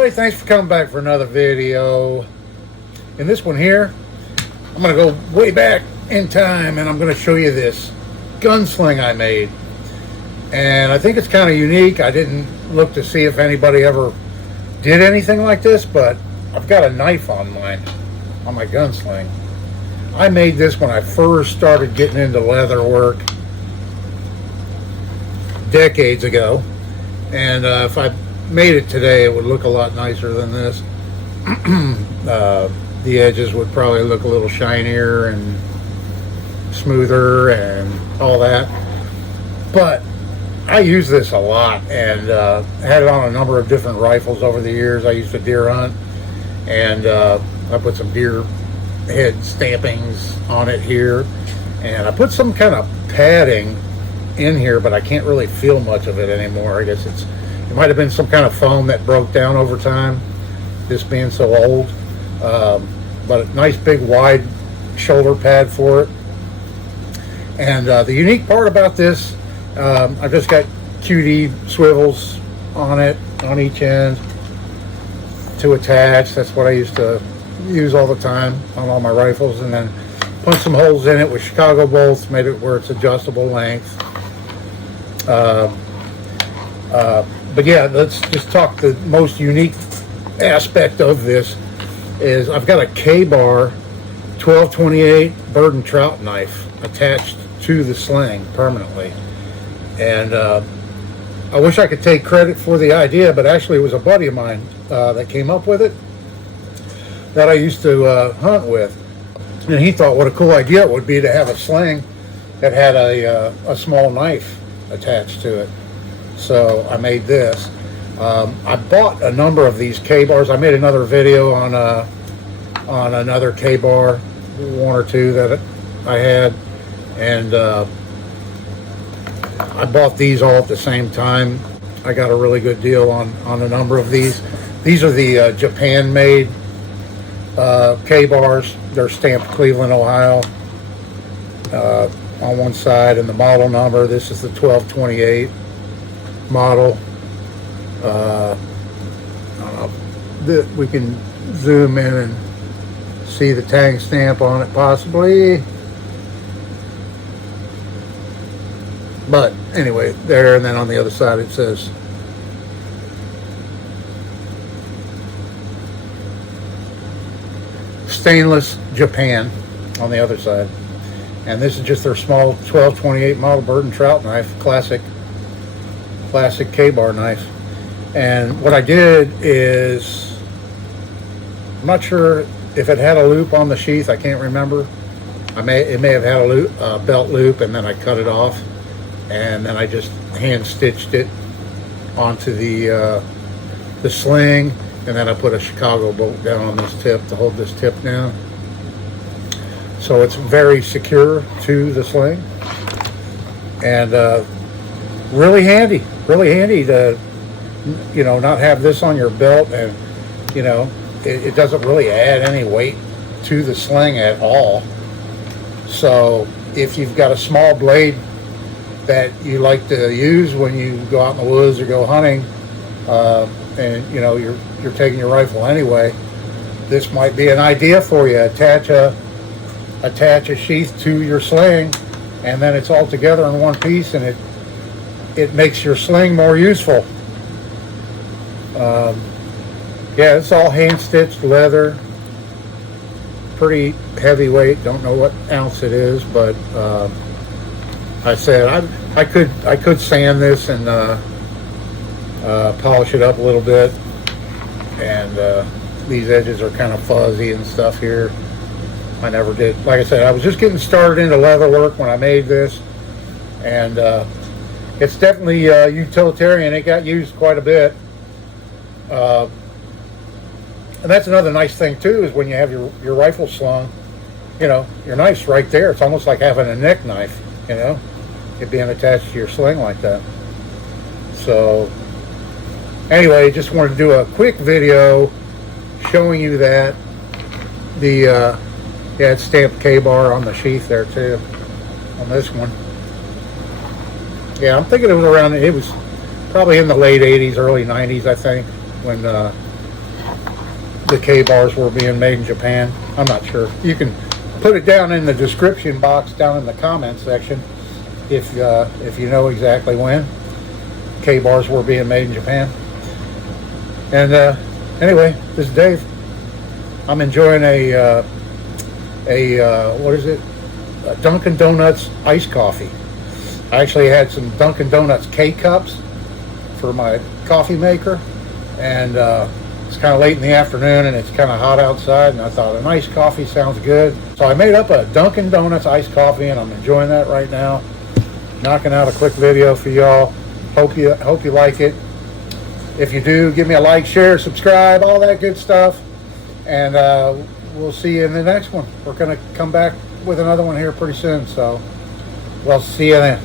everybody, thanks for coming back for another video. In this one here, I'm going to go way back in time and I'm going to show you this gunsling I made. And I think it's kind of unique. I didn't look to see if anybody ever did anything like this, but I've got a knife on mine, on my gunsling. I made this when I first started getting into leather work decades ago. And if I made it today, it would look a lot nicer than this. The edges would probably look a little shinier and smoother and all that. But I use this a lot, and had it on a number of different rifles over the years. I used to deer hunt, and I put some deer head stampings on it here, and I put some kind of padding in here, but I can't really feel much of it anymore. I guess it might have been some kind of foam that broke down over time, this being so old. But a nice big wide shoulder pad for it. And the unique part about this, I've just got QD swivels on it, on each end to attach. That's what I used to use all the time on all my rifles, and then punch some holes in it with Chicago bolts, made it where it's adjustable length. But yeah, let's just talk. The most unique aspect of this is I've got a K-bar 1228 bird and trout knife attached to the sling permanently. And I wish I could take credit for the idea, but actually it was a buddy of mine that came up with it, that I used to hunt with. And he thought what a cool idea it would be to have a sling that had a small knife attached to it. So I made this. I bought a number of these K-bars. I made another video on another K-bar, one or two that I had, and I bought these all at the same time. I got a really good deal on a number of these. These are the Japan-made K-bars. They're stamped Cleveland, Ohio on one side, and the model number. This is the 1228 model. I don't know, we can zoom in and see the tag stamp on it possibly. But anyway, there, and then on the other side it says stainless Japan on the other side. And this is just their small 1228 model bird and trout knife, classic K-bar knife. And what I did is, I'm not sure if it had a loop on the sheath. I can't remember. It may have had a loop, belt loop, and then I cut it off, and then I just hand stitched it onto the sling, and then I put a Chicago bolt down on this tip to hold this tip down. So it's very secure to the sling, and really handy to, you know, not have this on your belt. And you know, it doesn't really add any weight to the sling at all. So if you've got a small blade that you like to use when you go out in the woods or go hunting, and you know you're taking your rifle anyway, this might be an idea for you. Attach a sheath to your sling, and then it's all together in one piece, and it makes your sling more useful. Yeah, it's all hand stitched leather, pretty heavyweight. Don't know what ounce it is, but I said I could sand this and polish it up a little bit, and these edges are kind of fuzzy and stuff here. I never did. Like I said, I was just getting started into leather work when I made this, and it's definitely utilitarian. It got used quite a bit. And that's another nice thing too, is when you have your rifle slung, you know, your knife's right there. It's almost like having a neck knife, you know, it being attached to your sling like that. So anyway, just wanted to do a quick video showing you that. The yeah, it's stamped K-bar on the sheath there too, on this one. Yeah, I'm thinking it was probably in the late 80s, early 90s, I think, when the K-bars were being made in Japan. I'm not sure. You can put it down in the description box down in the comment section if you know exactly when K-bars were being made in Japan. And anyway, this is Dave. I'm enjoying a what is it? A Dunkin' Donuts iced coffee. I actually had some Dunkin' Donuts K-cups for my coffee maker, and it's kind of late in the afternoon and it's kind of hot outside, and I thought an iced coffee sounds good. So I made up a Dunkin' Donuts iced coffee, and I'm enjoying that right now. Knocking out a quick video for y'all. Hope you like it. If you do, give me a like, share, subscribe, all that good stuff. And we'll see you in the next one. We're going to come back with another one here pretty soon. So we'll see you then.